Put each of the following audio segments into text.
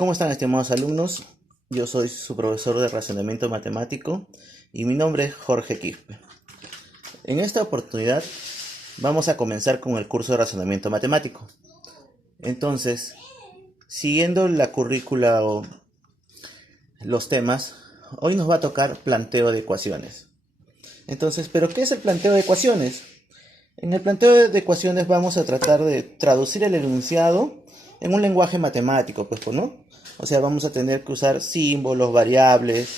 ¿Cómo están, estimados alumnos? Yo soy su profesor de razonamiento matemático y mi nombre es Jorge Quispe. En esta oportunidad vamos a comenzar con el curso de razonamiento matemático. Entonces, siguiendo la currícula o los temas, hoy nos va a tocar planteo de ecuaciones. Entonces, ¿pero qué es el planteo de ecuaciones? En el planteo de ecuaciones vamos a tratar de traducir el enunciado en un lenguaje matemático, ¿no? O sea, vamos a tener que usar símbolos, variables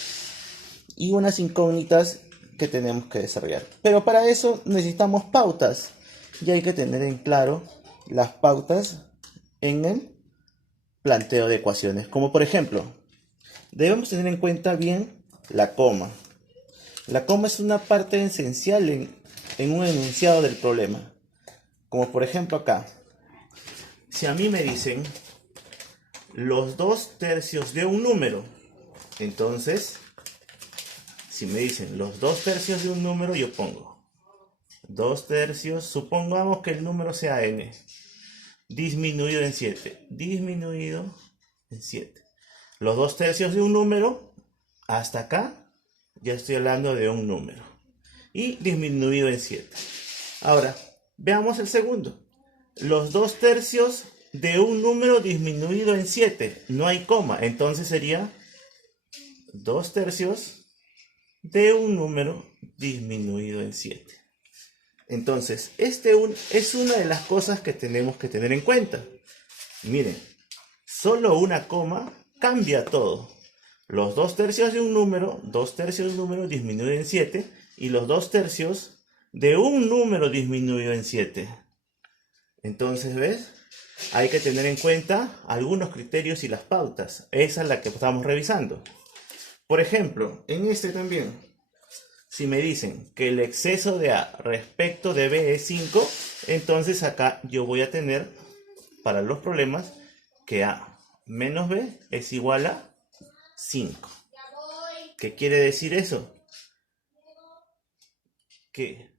y unas incógnitas que tenemos que desarrollar. Pero para eso necesitamos pautas y hay que tener en claro las pautas en el planteo de ecuaciones. Como por ejemplo, debemos tener en cuenta bien la coma. La coma es una parte esencial en un enunciado del problema. Como por ejemplo acá, si a mí me dicen los 2/3 de un número, entonces, si me dicen los 2/3 de un número, yo pongo 2/3, supongamos que el número sea n, disminuido en 7, disminuido en 7. Los 2/3 de un número, hasta acá, ya estoy hablando de un número, y disminuido en 7. Ahora, veamos el segundo. Los 2/3 de un número disminuido en 7. No hay coma, entonces sería 2/3 de un número disminuido en 7. Entonces, es una de las cosas que tenemos que tener en cuenta. Miren, solo una coma cambia todo. Los 2/3 de un número, 2/3 de un número disminuido en 7, y los 2/3 de un número disminuido en 7. Entonces, ¿ves? Hay que tener en cuenta algunos criterios y las pautas. Esa es la que estamos revisando. Por ejemplo, en este también, si me dicen que el exceso de A respecto de B es 5, entonces acá yo voy a tener, para los problemas, que A menos B es igual a 5. ¿Qué quiere decir eso? Que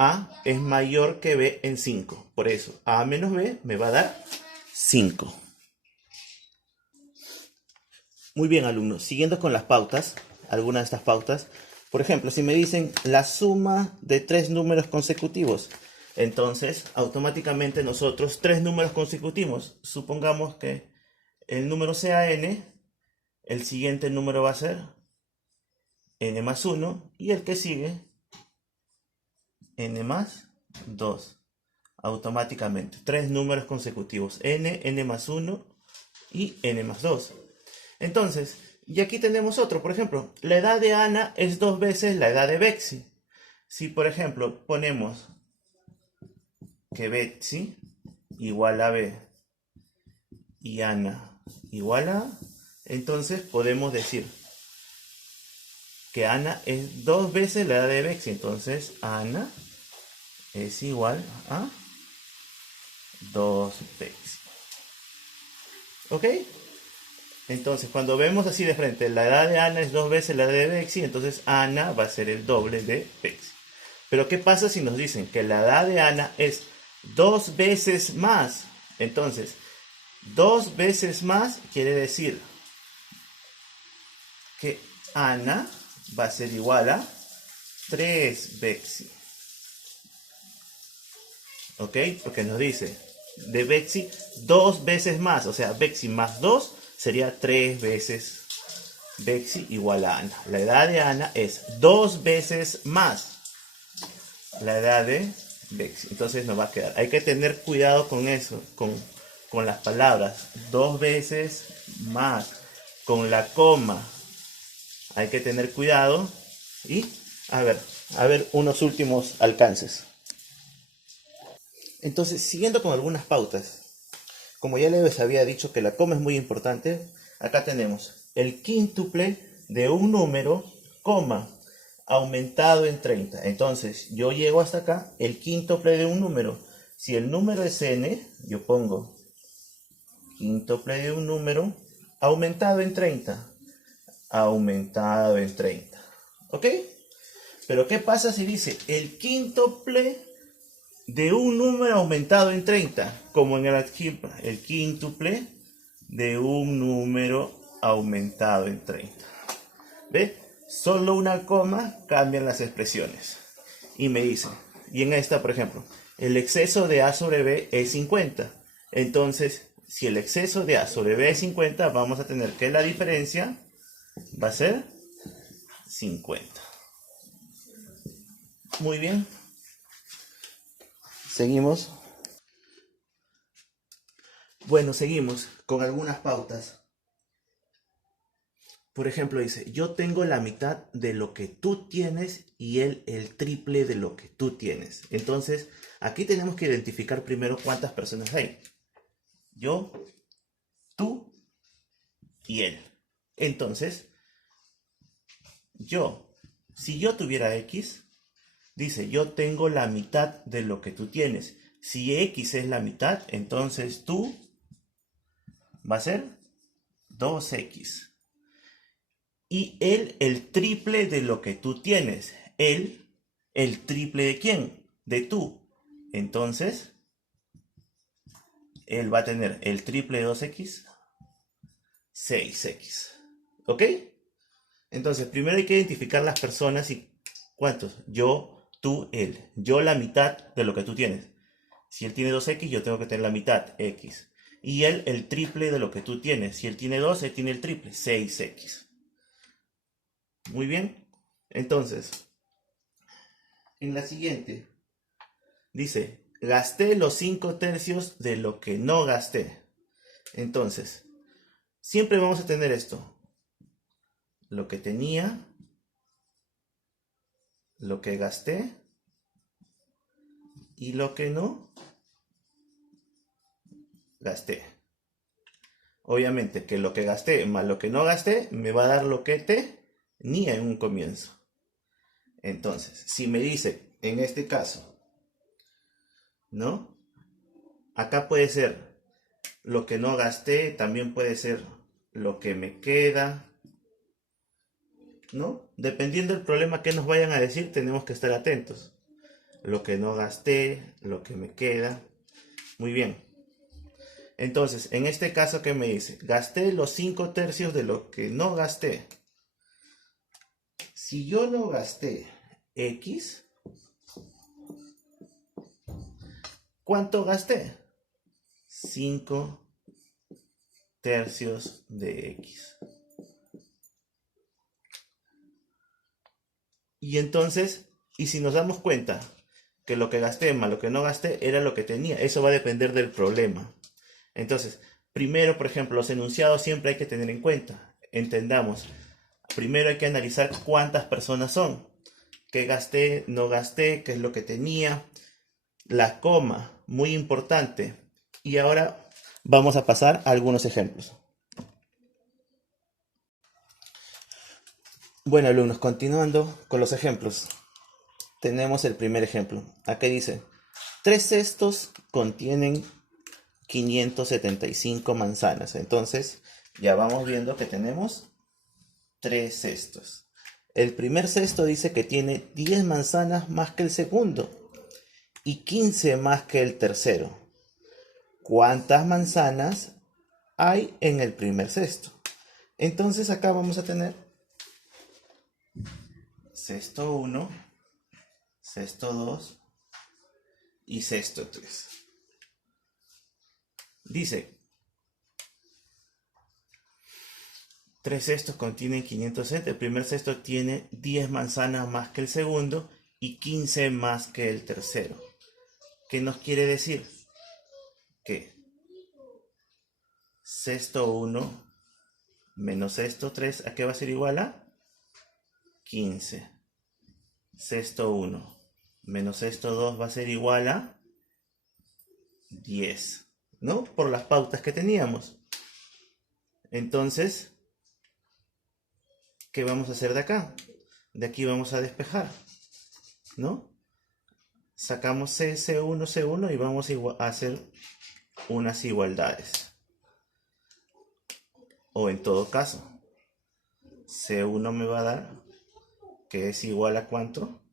A es mayor que B en 5. Por eso, A menos B me va a dar 5. Muy bien, alumnos. Siguiendo con las pautas, algunas de estas pautas. Por ejemplo, si me dicen la suma de 3 números consecutivos, entonces automáticamente nosotros 3 números consecutivos, supongamos que el número sea n, el siguiente número va a ser n más 1 y el que sigue n más 2. Automáticamente, 3 números consecutivos, n más 1 y n más 2. Entonces, y aquí tenemos otro, por ejemplo, la edad de Ana es 2 veces la edad de Betsy. Si, por ejemplo, ponemos que Betsy igual a B y Ana igual a A, entonces podemos decir que Ana es 2 veces la edad de Betsy. Entonces, Ana es igual a 2 Betsy. ¿Ok? Entonces, cuando vemos así de frente, la edad de Ana es 2 veces la edad de Betsy, entonces Ana va a ser el doble de Betsy. Pero ¿qué pasa si nos dicen que la edad de Ana es 2 veces más? Entonces, 2 veces más quiere decir que Ana va a ser igual a 3 Betsy. ¿Ok? Porque nos dice de Betsy 2 veces más, o sea, Betsy más 2 sería 3 veces Betsy igual a Ana. La edad de Ana es 2 veces más la edad de Betsy. Entonces nos va a quedar. Hay que tener cuidado con eso, con las palabras. 2 veces más. Con la coma. Hay que tener cuidado. Y a ver unos últimos alcances. Entonces, siguiendo con algunas pautas. Como ya les había dicho que la coma es muy importante, acá tenemos el quíntuple de un número, coma, aumentado en 30. Entonces, yo llego hasta acá, el quíntuple de un número. Si el número es n, yo pongo quíntuple de un número, aumentado en 30. Aumentado en 30. ¿Ok? Pero ¿qué pasa si dice el quíntuple de un número aumentado en 30? Como en el ejemplo, el quíntuple de un número aumentado en 30. ¿Ve? Solo una coma cambian las expresiones. Y me dice, y en esta, por ejemplo, el exceso de A sobre B es 50. Entonces, si el exceso de A sobre B es 50, vamos a tener que la diferencia va a ser 50. Muy bien. Seguimos. Bueno, seguimos con algunas pautas. Por ejemplo, dice, yo tengo la mitad de lo que tú tienes y él el triple de lo que tú tienes. Entonces, aquí tenemos que identificar primero cuántas personas hay. Yo, tú y él. Entonces, si yo tuviera X, dice, yo tengo la mitad de lo que tú tienes. Si X es la mitad, entonces tú va a ser 2X. Y él el triple de lo que tú tienes. Él el triple de quién? De tú. Entonces, él va a tener el triple de 2X, 6X. ¿Ok? Entonces, primero hay que identificar las personas y ¿cuántos? Yo, tú, él. Yo la mitad de lo que tú tienes. Si él tiene 2X, yo tengo que tener la mitad, X. Y él el triple de lo que tú tienes. Si él tiene 2, él tiene el triple, 6X. Muy bien. Entonces, en la siguiente, dice, gasté los 5/3 de lo que no gasté. Entonces, siempre vamos a tener esto. Lo que tenía, lo que gasté y lo que no gasté. Obviamente que lo que gasté más lo que no gasté me va a dar lo que tenía en un comienzo. Entonces, si me dice, en este caso, ¿no? Acá puede ser lo que no gasté, también puede ser lo que me queda, ¿no? Dependiendo del problema que nos vayan a decir, tenemos que estar atentos. Lo que no gasté, lo que me queda. Muy bien. Entonces, en este caso, ¿qué me dice? Gasté los 5/3 de lo que no gasté. Si yo no gasté X, ¿cuánto gasté? 5/3 de X. Y entonces, y si nos damos cuenta que lo que gasté más lo que no gasté era lo que tenía, eso va a depender del problema. Entonces, primero, por ejemplo, los enunciados siempre hay que tener en cuenta. Entendamos, primero hay que analizar cuántas personas son. ¿Qué gasté? ¿No gasté? ¿Qué es lo que tenía? La coma, muy importante. Y ahora vamos a pasar a algunos ejemplos. Bueno, alumnos, continuando con los ejemplos. Tenemos el primer ejemplo. Aquí dice, 3 cestos contienen 575 manzanas. Entonces, ya vamos viendo que tenemos 3 cestos. El primer cesto dice que tiene 10 manzanas más que el segundo y 15 más que el tercero. ¿Cuántas manzanas hay en el primer cesto? Entonces acá vamos a tener cesto 1, cesto 2 y cesto 3. Dice, 3 cestos contienen 560. El primer cesto tiene 10 manzanas más que el segundo y 15 más que el tercero. ¿Qué nos quiere decir? Que cesto 1 menos cesto 3, ¿a qué va a ser igual a? 15. Cesto 1 menos cesto 2 va a ser igual a 10, ¿no? Por las pautas que teníamos. Entonces, ¿qué vamos a hacer de acá? De aquí vamos a despejar, ¿no? Sacamos C1, C1 y vamos a hacer unas igualdades. O en todo caso, C1 me va a dar que es igual a ¿cuánto?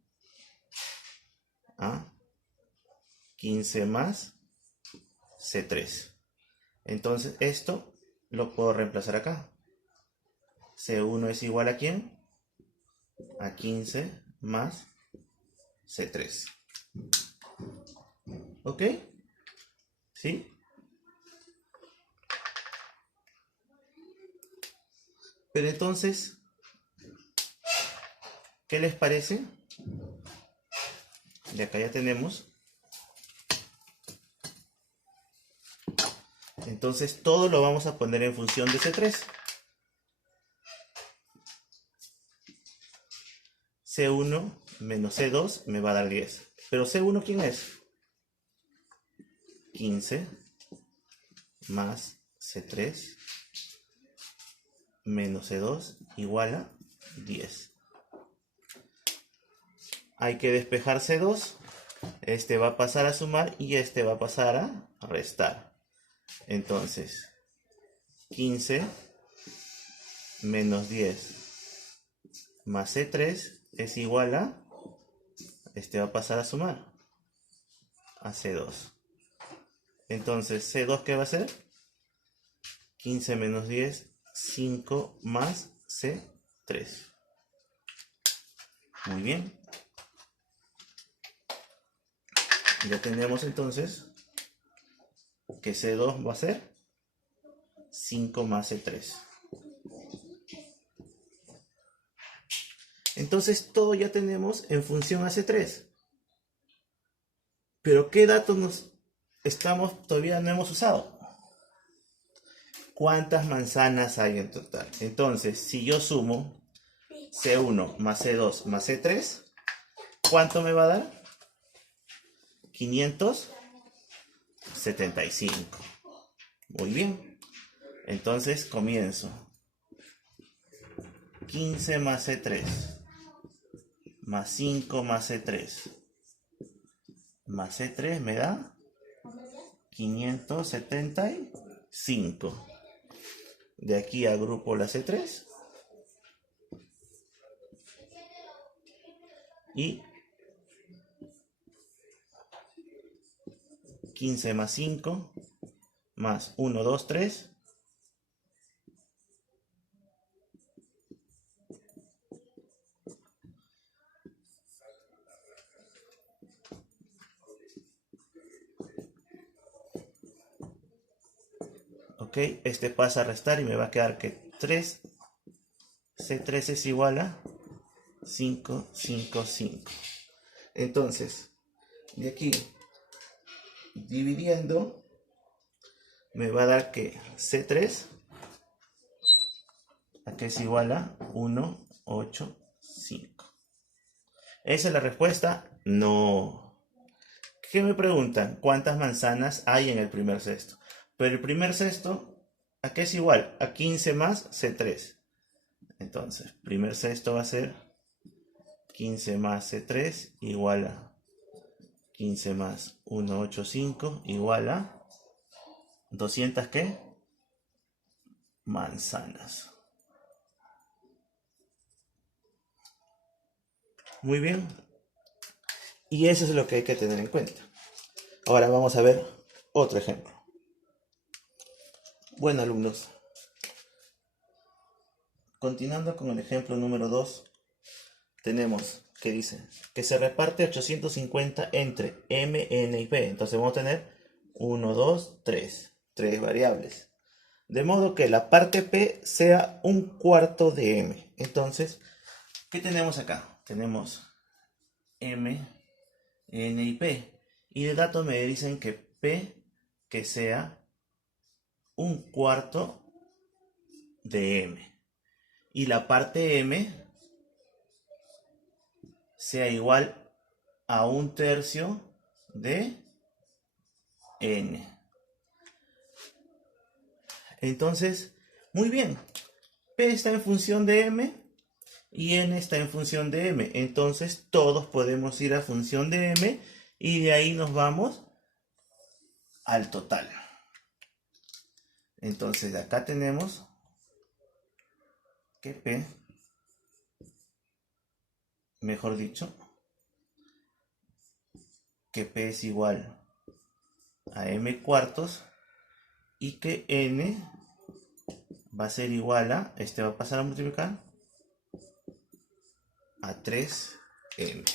A 15 más C3. Entonces esto lo puedo reemplazar acá. C1 es igual a ¿quién? A 15 más C3. ¿Ok? ¿Sí? Pero entonces, ¿qué les parece? De acá ya tenemos. Entonces todo lo vamos a poner en función de C3. C1 menos C2 me va a dar 10. Pero C1 ¿quién es? 15 más C3 menos C2 igual a 10. Hay que despejar C2. Este va a pasar a sumar y este va a pasar a restar. Entonces, 15 menos 10 más C3 es igual a, este va a pasar a sumar, a C2. Entonces, C2 ¿qué va a ser? 15 menos 10, 5 más C3. Muy bien. Ya tenemos entonces que C2 va a ser 5 más C3. Entonces todo ya tenemos en función a C3. Pero ¿qué datos todavía no hemos usado? ¿Cuántas manzanas hay en total? Entonces, si yo sumo C1 más C2 más C3, ¿cuánto me va a dar? 575. Muy bien. Entonces comienzo. 15 más C3 más 5 más C3 más C3 me da 575. De aquí agrupo la C3 y 15 más 5 más 1, 2, 3. Ok, este pasa a restar y me va a quedar que 3. C3 es igual a 5, 5, 5. Entonces, de aquí, dividiendo, me va a dar que C3, aquí es igual a 1, 8, 5. ¿Esa es la respuesta? No. ¿Qué me preguntan? ¿Cuántas manzanas hay en el primer cesto? Pero el primer cesto, ¿a qué es igual? A 15 más C3. Entonces, primer cesto va a ser 15 más C3 igual a 15 más 185 igual a 200 ¿qué? Manzanas. Muy bien. Y eso es lo que hay que tener en cuenta. Ahora vamos a ver otro ejemplo. Bueno, alumnos, continuando con el ejemplo número 2, tenemos que dice que se reparte 850 entre m, n y p. Entonces vamos a tener 1, 2, 3. 3 variables. De modo que la parte p sea un cuarto de m. Entonces, ¿qué tenemos acá? Tenemos m, n y p. Y de datos me dicen que p que sea un cuarto de m. Y la parte m sea igual a un tercio de n. Entonces, muy bien. P está en función de m y n está en función de m. Entonces, todos podemos ir a función de m y de ahí nos vamos al total. Entonces, de acá tenemos que P, mejor dicho, que P es igual a m cuartos y que n va a ser igual a, este va a pasar a multiplicar, a 3m.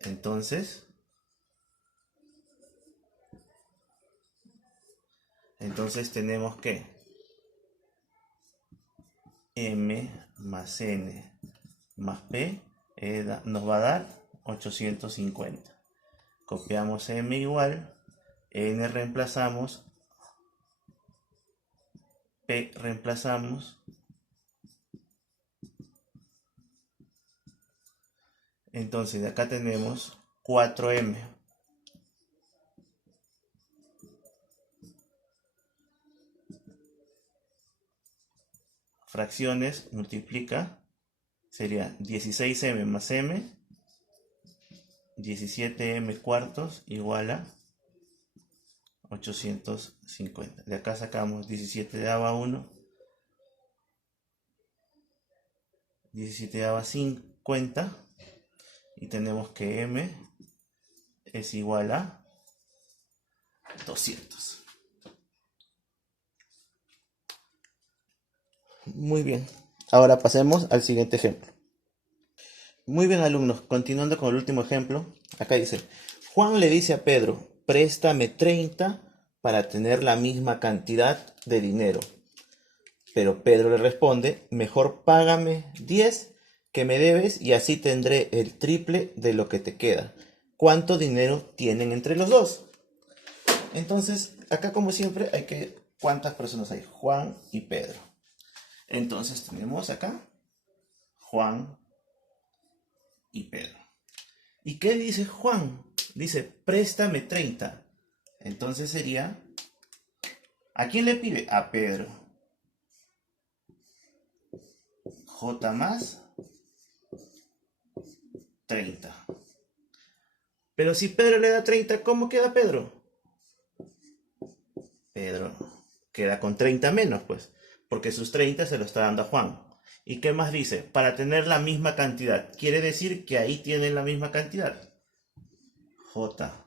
Entonces tenemos que m más n más p nos va a dar 850. Copiamos m igual, n reemplazamos, p reemplazamos, entonces de acá tenemos 4m. Fracciones, multiplica, sería 16m más m, 17m cuartos igual a 850. De acá sacamos 17 daba 1, 17 daba 50 y tenemos que m es igual a 200. Muy bien. Ahora pasemos al siguiente ejemplo. Muy bien, alumnos. Continuando con el último ejemplo. Acá dice, Juan le dice a Pedro, préstame 30 para tener la misma cantidad de dinero. Pero Pedro le responde, mejor págame 10 que me debes y así tendré el triple de lo que te queda. ¿Cuánto dinero tienen entre los dos? Entonces, acá como siempre hay que... ¿Cuántas personas hay? Juan y Pedro. Entonces tenemos acá Juan y Pedro. ¿Y qué dice Juan? Dice, préstame 30. Entonces sería... ¿A quién le pide? A Pedro. J más 30. Pero si Pedro le da 30, ¿cómo queda Pedro? Pedro queda con 30 menos, pues, porque sus 30 se lo está dando a Juan. ¿Y qué más dice? Para tener la misma cantidad. Quiere decir que ahí tienen la misma cantidad. J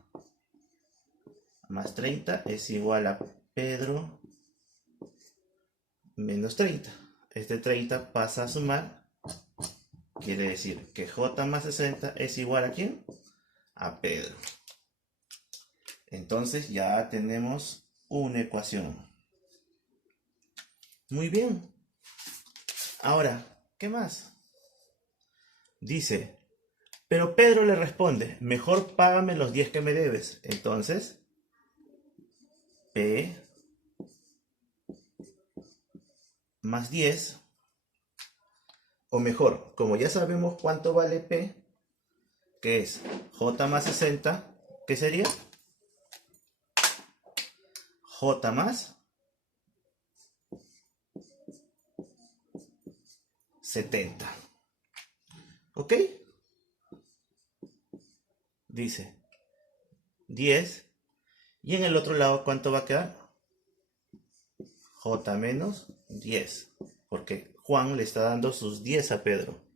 más 30 es igual a Pedro menos 30. Este 30 pasa a sumar. Quiere decir que J más 60 es igual a ¿quién? A Pedro. Entonces ya tenemos una ecuación. Muy bien. Ahora, ¿qué más? Dice, pero Pedro le responde, mejor págame los 10 que me debes. Entonces, P más 10, o mejor, como ya sabemos cuánto vale P, que es J más 60, ¿qué sería? J más 70. ¿Ok? Dice 10. Y en el otro lado, ¿cuánto va a quedar? J menos 10. Porque Juan le está dando sus 10 a Pedro.